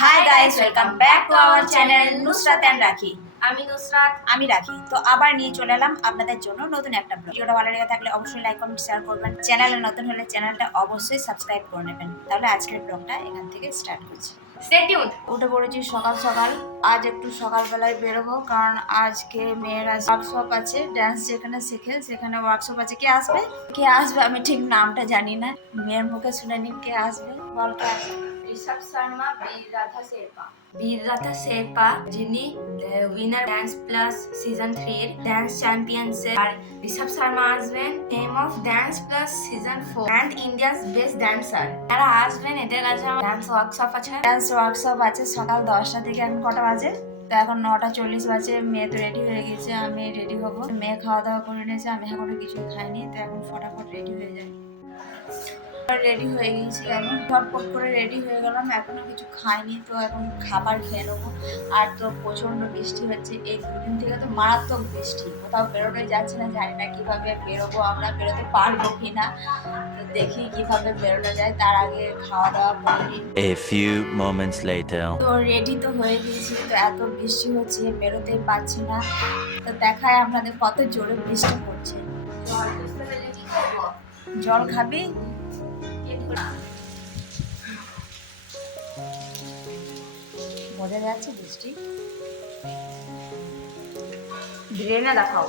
Hi guys welcome back to our channel Nusrat and Rakhi আমি নুসরাত। আমি রাখি। তো আবার নিয়ে চলে এলাম আপনাদের জন্য নতুন একটা ব্লগ ভিডিওটা ভালো লেগে থাকলে অবশ্যই লাইক কমেন্ট শেয়ার করবেন। চ্যানেলে নতুন হলে চ্যানেলটা অবশ্যই সাবস্ক্রাইব করে নেবেন। তাহলে আজকের ব্লগটা এখান থেকে স্টার্ট করছি। স্টে টিউনড উঠে পড়েছি সকাল সকাল। আজ একটু সকালবেলায় বেরোবো কারণ আজকে মেয়েরা ওয়ার্কশপ আছে ডান্স যেখানে শেখে সেখানে ওয়ার্কশপ আছে। কে আসবে? কে আসবে? আমি ঠিক নামটা জানি না। মেয়ের মুখে শুনে নিন কে আসবে। বল কে আসবে? ঋষভ শর্মা বীর রাধা শেরপা বীর রাধা শেরপা যিনি উইনার ড্যান্স প্লাস সিজন থ্রির ড্যান্স চ্যাম্পিয়নশিপ আর ঋষভ শর্মা আসবেন fame of dance plus season four and India's best dancer তারা আসবেন, এদের কাছে ড্যান্স ওয়ার্কশপ আছে। ডান্স ওয়ার্কশপ আছে সকাল দশটা থেকে এখন কটা বাজে? তো এখন নটা চল্লিশ বাজে, মেয়ে তো রেডি হয়ে গেছে, আমি রেডি হব। মেয়ে খাওয়া দাওয়া করে নিয়েছে, আমি এখনও কিছু খাইনি, তো এখন ফটাফট রেডি হয়ে যাই। রেডি হয়ে গেছি আমি ঝটপট করে রেডি হয়ে গেলাম এখনও কিছু খাইনি তো এখন খাবার খেয়ে নেব। আর তো প্রচণ্ড বৃষ্টি হচ্ছে এই দুদিন থেকে তো মারাত্মক বৃষ্টি। কোথাও বেরোতে যাচ্ছে না জানি না কীভাবে বেরোবো আমরা বেরোতে পারব কি না দেখি কীভাবে বেরোনো যায় তার আগে খাওয়া দাওয়া করে নিই। A few moments later. তো রেডি তো হয়ে গেছি তো এত বৃষ্টি হচ্ছে বেরোতেই পারছি না। তো দেখায় আপনাদের কত জোরে বৃষ্টি পড়ছে। জল খাবি? বোঝা যাচ্ছে বৃষ্টি? ড্রেনে দেখাও।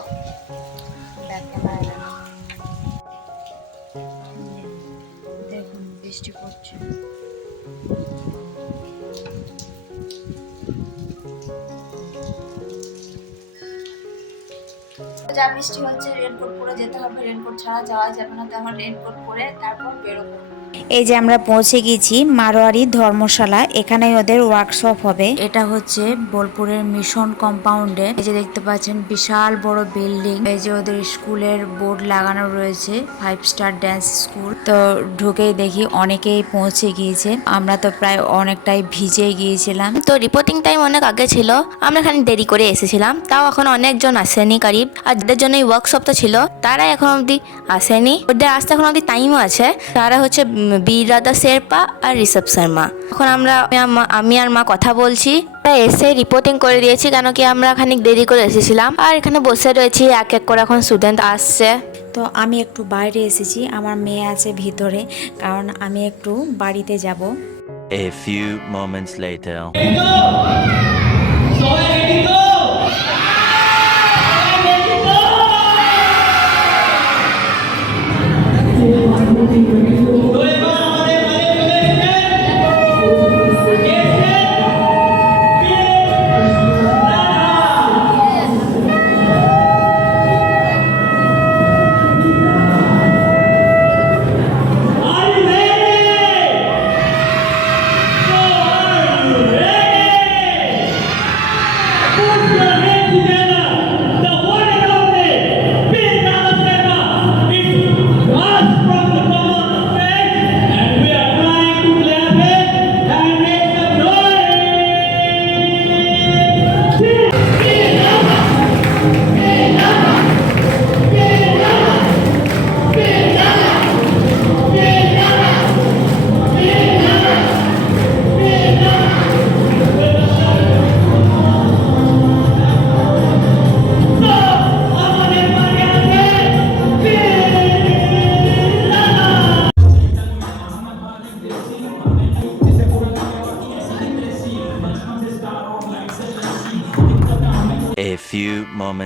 দেখুন, বৃষ্টি পড়ছে। যা বৃষ্টি হচ্ছে রেনকোট পরে যেতে হবে। রেনকোট ছাড়া যাওয়া যাবে না। তো রেনকোট পরে তারপর বেরোবো। এই যে আমরা পৌঁছে গেছি মারোয়ারি ধর্মশালা এখানে ওদের ওয়ার্কশপ হবে। এটা হচ্ছে বোলপুরের মিশন কম্পাউন্ডে এই যে দেখতে পাচ্ছেন বিশাল বড় বিল্ডিং এই যে ওদের স্কুলের বোর্ড লাগানো রয়েছে ফাইভ স্টার ড্যান্স স্কুল তো ঢুকেই দেখি অনেকেই পৌঁছে গিয়েছে। আমরা তো প্রায় অনেকটাই ভিজে গিয়েছিলাম। তো রিপোর্টিং টাইম অনেক আগে ছিল আমরা এখানে দেরি করে এসেছিলাম। তাও এখন অনেকজন আসেনি কারিব। আর যাদের জন্য এই ওয়ার্কশপটা ছিল তারা এখন অবধি আসেনি। ওদের আসতে এখন অবধি টাইমও আছে। তারা হচ্ছে উম, বীররাধা শেরপা আর ঋষভ শর্মা। এখন আমরা আমি আর মা- কথা বলছি। আমরা এসে রিপোর্টিং করে দিয়েছি কেন কি আমরা খানিক দেরি করে এসেছিলাম। আর এখানে বসে রয়েছি এক এক করে এখন স্টুডেন্ট আসছে। তো আমি একটু বাইরে এসেছি আমার মেয়ে আছে ভিতরে কারণ আমি একটু বাড়িতে যাব। A few moments later.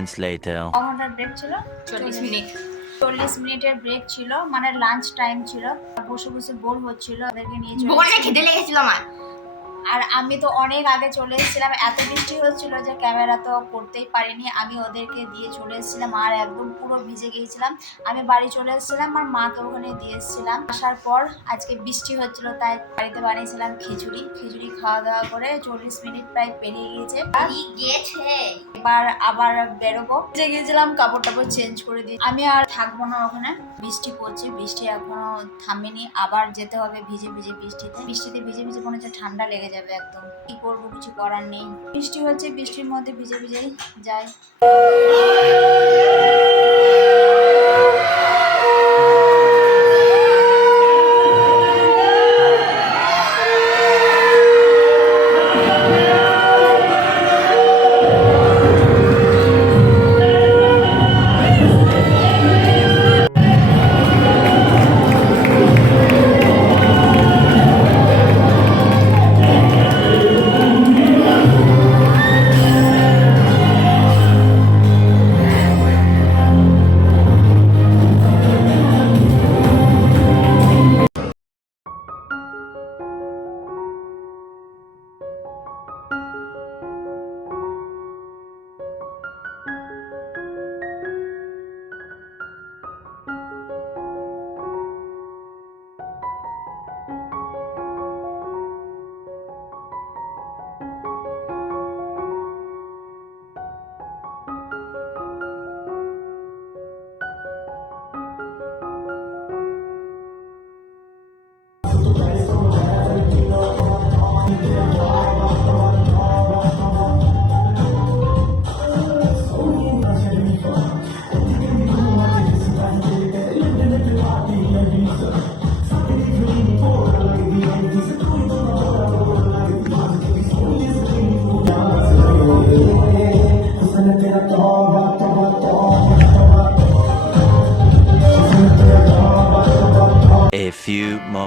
Moments later. ঘণ্টার ব্রেক ছিল? চল্লিশ মিনিট। চল্লিশ মিনিটের ব্রেক ছিল মানে লাঞ্চ টাইম ছিল। বসে বসে বোর হচ্ছিল ওদেরকে নিয়ে চলে বলে খেতে লেগেছিল আমার। আর আমি তো অনেক আগে চলে এসেছিলাম এত বৃষ্টি হচ্ছিল যে ক্যামেরা তো করতেই পারিনি। আমি ওদেরকে দিয়ে চলে এসেছিলাম আর একদম পুরো ভিজে গিয়েছিলাম। আমি বাড়ি চলে এসেছিলাম আর মাকে ওখানে দিয়ে এসেছিলাম। আসার পর আজকে বৃষ্টি হচ্ছিল তাই বাড়িতে বানিয়েছিলাম খিচুড়ি। খিচুড়ি খাওয়া দাওয়া করে চল্লিশ মিনিট প্রায় পেরিয়ে গিয়েছে। গেছে এবার আবার বেরোবো। যে গিয়েছিলাম কাপড় টাপড় চেঞ্জ করে দিই আমি আর থাকব না ওখানে। বৃষ্টি পড়ছে, বৃষ্টি এখনও থামেনি। আবার যেতে হবে ভিজে ভিজে বৃষ্টিতে। বৃষ্টিতে ভিজে ভিজে মনে হচ্ছে ঠান্ডা লেগে যাবে একদম। কি করব, কিছু করার নেই। বৃষ্টি হচ্ছে, বৃষ্টির মধ্যে ভিজে ভিজেই যাই।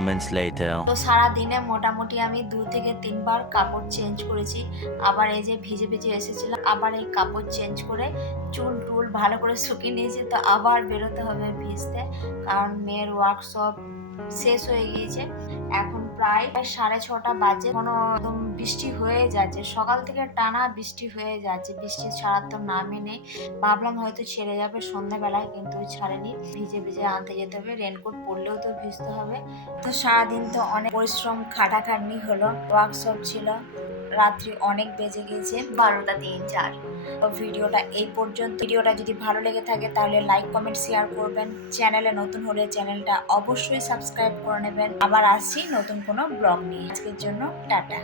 Moments later. তো সারা দিনে মোটামুটি আমি দু থেকে তিনবার কাপড় চেঞ্জ করেছি আবার এই যে ভিজে ভিজে এসেছিলাম, আবার এই কাপড় চেঞ্জ করে চুল টুল ভালো করে শুকিয়ে নিয়েছি তো আবার বেরোতে হবে ভিজতে, কারণ মেয়ের ওয়ার্কশপ শেষ হয়ে গিয়েছে। এখন প্রায় সাড়ে ছটা বাজে। কোনো একদম বৃষ্টি হয়ে যাচ্ছে। সকাল থেকে টানা বৃষ্টি হয়ে যাচ্ছে। বৃষ্টি ছাড়ার তো নামই নেই। ভাবলাম হয়তো ছেড়ে যাবে সন্ধ্যাবেলায়, কিন্তু ছাড়েনি। ভিজে ভিজে আনতে যেতে হবে। রেনকোট পরলেও তো ভিজতে হবে। তো সারাদিন তো অনেক পরিশ্রম, খাটাখাটনি হলো। ওয়ার্কশপ ছিল। রাত্রি অনেক বেজে গিয়েছে, বারোটা তিন চার। ভিডিওটা এই পর্যন্ত। ভিডিওটা যদি ভালো লেগে থাকে তাহলে লাইক কমেন্ট শেয়ার করবেন। চ্যানেলে নতুন হলে চ্যানেলটা অবশ্যই সাবস্ক্রাইব করে নেবেন। আবার আসছি নতুন কোনো ব্লগ নিয়ে। আজকের জন্য টাটা।